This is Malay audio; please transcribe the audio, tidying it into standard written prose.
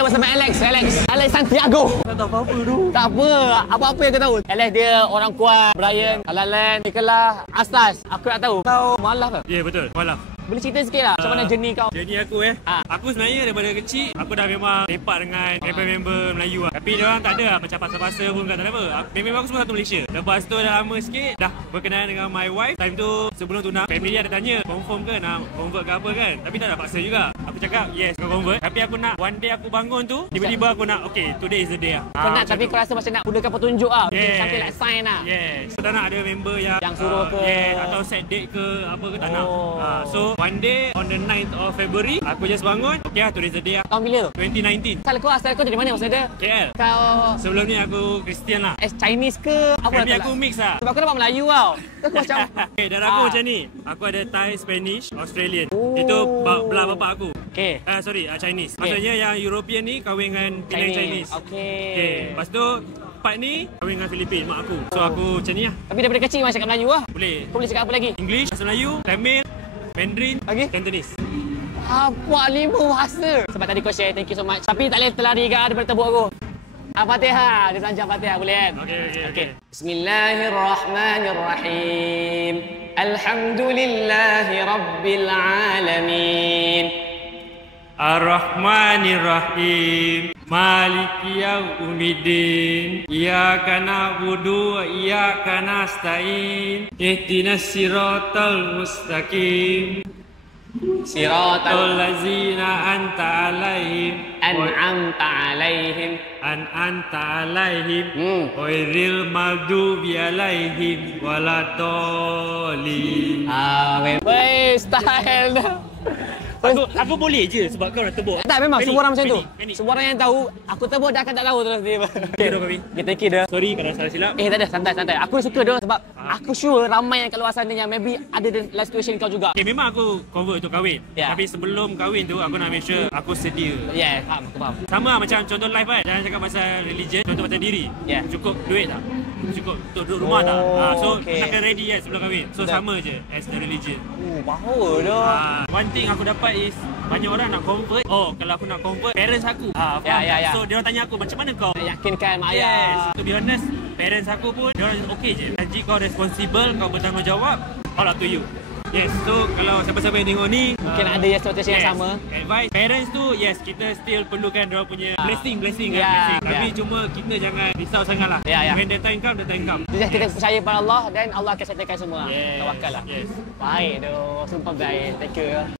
ada bersama Alex Santiago. Tak tahu apa-apa tu. Tak apa, apa-apa yang kau tahu. Alex dia orang kuat, Brian, Alalan, Nicola, Astas. Aku nak tahu kau mualaf ke? Ya, betul. Malah. Boleh cerita sikit lah macam mana journey kau? Journey aku aku sebenarnya daripada kecil aku dah memang lepak dengan member Melayu lah. Tapi dia orang tak ada lah macam pasal-pasal pun tak ada apa. Member aku semua satu Malaysia. Lepas tu dah lama sikit dah berkenalan dengan my wife. Time tu sebelum tunang, family dia ada tanya confirm ke nak convert ke apa kan. Tapi tak ada paksa juga. Aku cakap yes kau convert. Tapi aku nak one day aku bangun tu tiba-tiba aku nak okay today is the day lah. Kau nak tapi kau rasa macam nak gunakan petunjuk lah. Sampai like sign lah. Yes. So tak nak ada member yang suruh ke. Yes. Atau set date ke apa ke tak nak. So one day on the 9th of February aku just bangun. Okay lah today's the day lah. Tahun bila tu? 2019. Asal kau dari mana maksudnya? KL. Kau sebelum ni aku Kristian lah. Chinese ke? Apa tapi aku mix lah. Sebab aku nampak Melayu tau. Aku macam okay, darah aku macam ni. Aku ada Thai, Spanish, Australian. Itu belah bapak aku. Okay. Chinese. Maksudnya yang European ni kahwin dengan Penang Chinese. Okay. Lepas tu part ni kahwin dengan Filipin, mak aku. So aku macam ni lah. Tapi daripada kecil memang cakap Melayu lah. Boleh. Kau boleh cakap apa lagi? English, bahasa Melayu, Tamil, Mandarin, Cantonese. Apa 5 bahasa? Sebab tadi kau share, thank you so much. Tapi tak boleh terlari ke daripada tebuk aku. Al-Fatihah, dia belajar Al-Fatihah boleh kan? Okay. Bismillahirrahmanirrahim. Alhamdulillahi Rabbil Alamin. Ar-Rahmanir-Rahim. Maliki yaumiddin. Iyyaka na'budu wa iyyaka nasta'in. Ihdinas siratal mustaqim. Siratal ladzina an'amta 'alaihim ghairil maghdubi 'alaihim waladdallin. Amin. Weh, style dah. Aku boleh je sebab kau dah tebuk. Tak, memang semua orang macam tu. Semua orang yang tahu, aku tebuk dia akan tak tahu terus dia. Okay, thank you dah. Sorry kalau salah silap. Tak ada, santai. Aku suka dia sebab aku sure ramai yang kat luar sana yang maybe ada dalam situation kau juga. Okay, memang aku convert untuk kahwin. Tapi sebelum kahwin tu aku nak make sure aku sedia. Faham, aku faham. Sama macam contoh life kan. Jangan cakap pasal religion, contoh pasal diri. Cukup duit tak? Cukup untuk duduk rumah tak? So nak kena ready kan sebelum kahwin. So sama je as the religion. Power dah. One thing aku dapat is banyak orang nak convert. Kalau aku nak convert parents aku. Faham? So dia orang tanya aku macam mana kau yakinkan mak ayah. To be honest, parents aku pun dia orang okay je. Jadi kau responsible, kau bertanggungjawab, all up to you. Yes, so kalau siapa-siapa yang tengok ni mungkin ada situation yang sama. Advice parents tu kita still perlukan dia orang punya blessing kan. Tapi cuma kita jangan risau sangatlah. When the time come, Kita percaya pada Allah dan Allah akan settlekan semua. Tawakal lah. Baik doh, sumpah baik. Thank you.